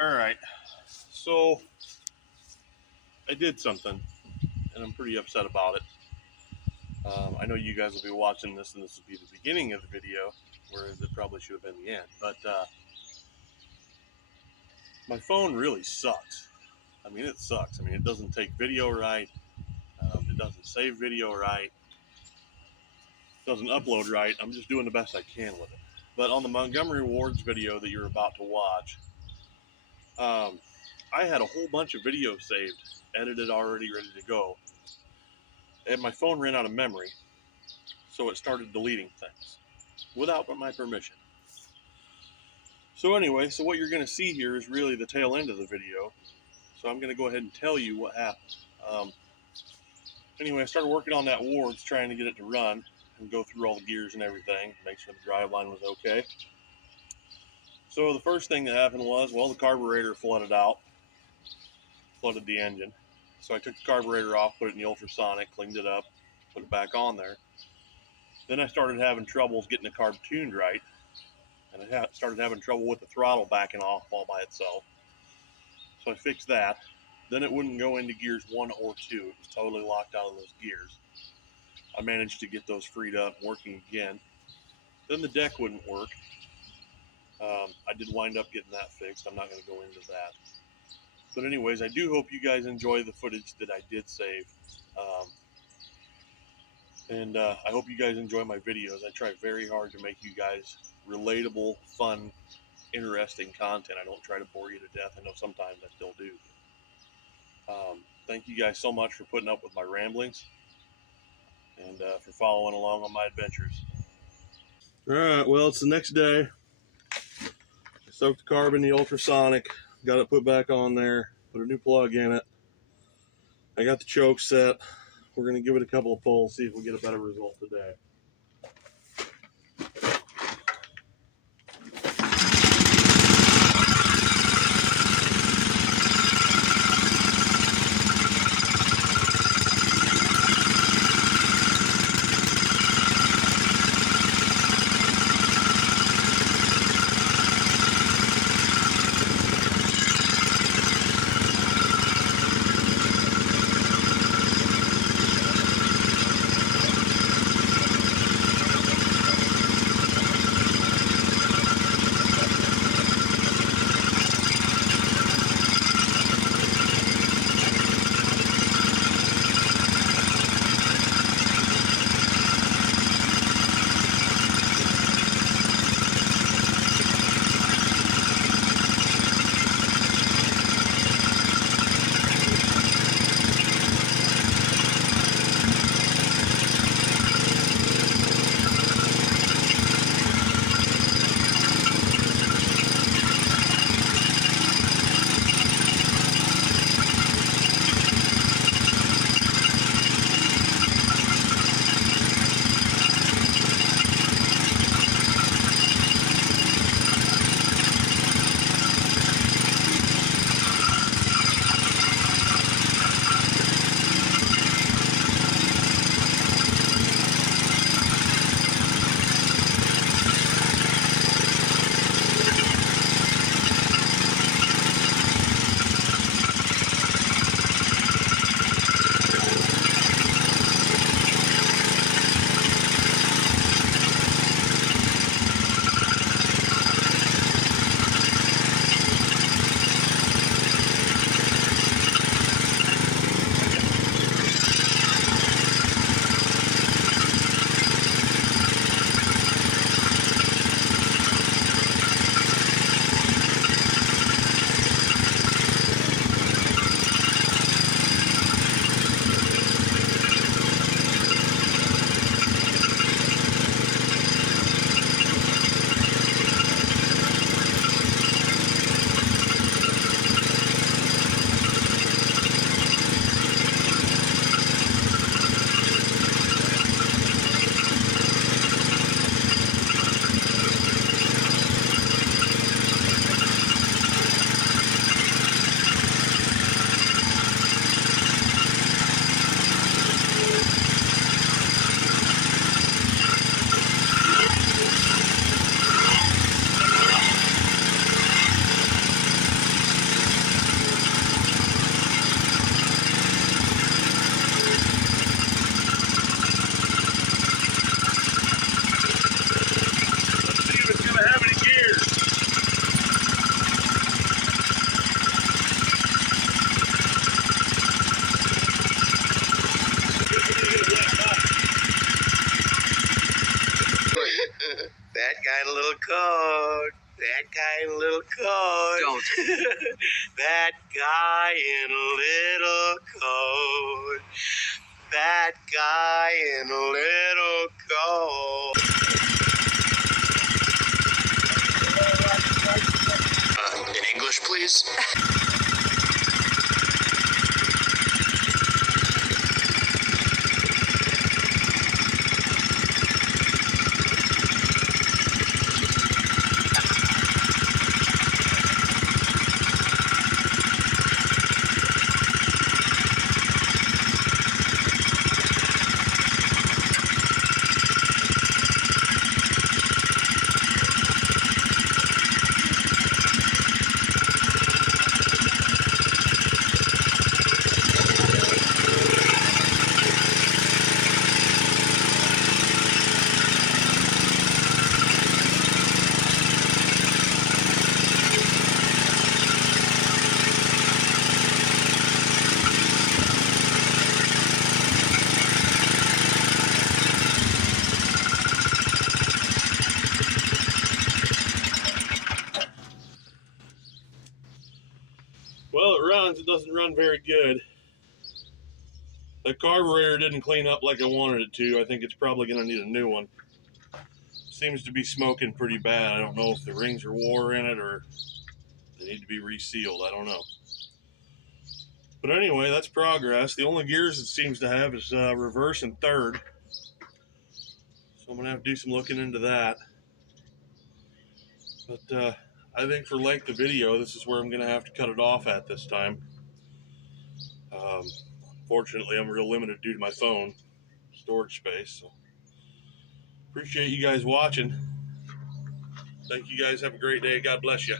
Alright, so I did something, and I'm pretty upset about it. I know you guys will be watching this, and this will be the beginning of the video, whereas it probably should have been the end. But my phone really sucks. I mean, it sucks. I mean, it doesn't take video right. It doesn't save video right. It doesn't upload right. I'm just doing the best I can with it. But on the Montgomery Wards video that you're about to watch, I had a whole bunch of videos saved, edited already, ready to go. And my phone ran out of memory, so it started deleting things without my permission. So anyway, what you're going to see here is really the tail end of the video. So I'm going to go ahead and tell you what happened. Anyway, I started working on that Wards, trying to get it to run and go through all the gears and everything, make sure the driveline was okay. So the first thing that happened was, well, the carburetor flooded the engine. So I took the carburetor off, put it in the ultrasonic, cleaned it up, put it back on there. Then I started having troubles getting the carb tuned right, and I started having trouble with the throttle backing off all by itself. So I fixed that. Then it wouldn't go into gears 1 or 2. It was totally locked out of those gears. I managed to get those freed up and working again. Then the deck wouldn't work. I did wind up getting that fixed. I'm not going to go into that. But anyways, I do hope you guys enjoy the footage that I did save. I hope you guys enjoy my videos. I try very hard to make you guys relatable, fun, interesting content. I don't try to bore you to death. I know sometimes I still do. Thank you guys so much for putting up with my ramblings and for following along on my adventures. Alright, well, it's the next day. I soaked the carb in the ultrasonic, got it put back on there, put a new plug in it. I got the choke set. We're going to give it a couple of pulls, see if we get a better result today. coat. Don't. That guy in a little coat. That guy in a little coat. In English, please. Well, it runs. It doesn't run very good. The carburetor didn't clean up like I wanted it to. I think it's probably going to need a new one. Seems to be smoking pretty bad. I don't know if the rings are wore in it or they need to be resealed. I don't know. But anyway, that's progress. The only gears it seems to have is reverse and third. So I'm going to have to do some looking into that. But I think for length of video, this is where I'm going to have to cut it off at this time. Fortunately, I'm real limited due to my phone storage space. So appreciate you guys watching. Thank you guys. Have a great day. God bless you.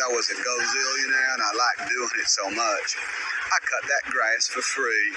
I was a gazillionaire and I liked doing it so much, I cut that grass for free.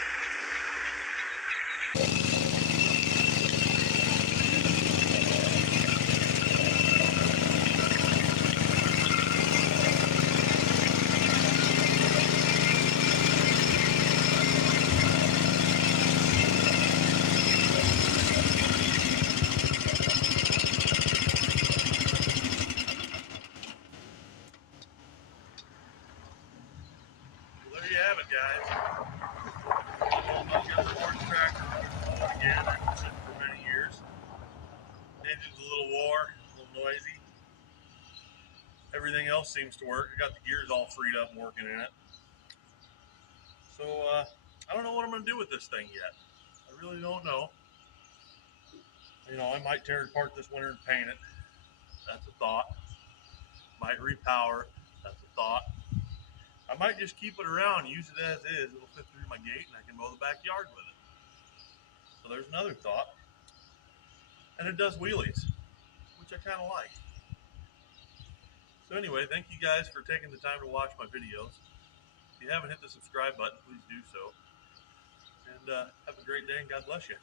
guys. Montgomery horse tractor running again. I've been sitting for many years. Engine's a little wore, a little noisy. Everything else seems to work. I got the gears all freed up and working in it. So I don't know what I'm going to do with this thing yet. I really don't know. You know, I might tear it apart this winter and paint it. That's a thought. Might repower it. That's a thought. I might just keep it around, use it as is. It'll fit through my gate and I can mow the backyard with it. So there's another thought. And it does wheelies, which I kind of like. So anyway, thank you guys for taking the time to watch my videos. If you haven't hit the subscribe button, please do so. And have a great day and God bless you.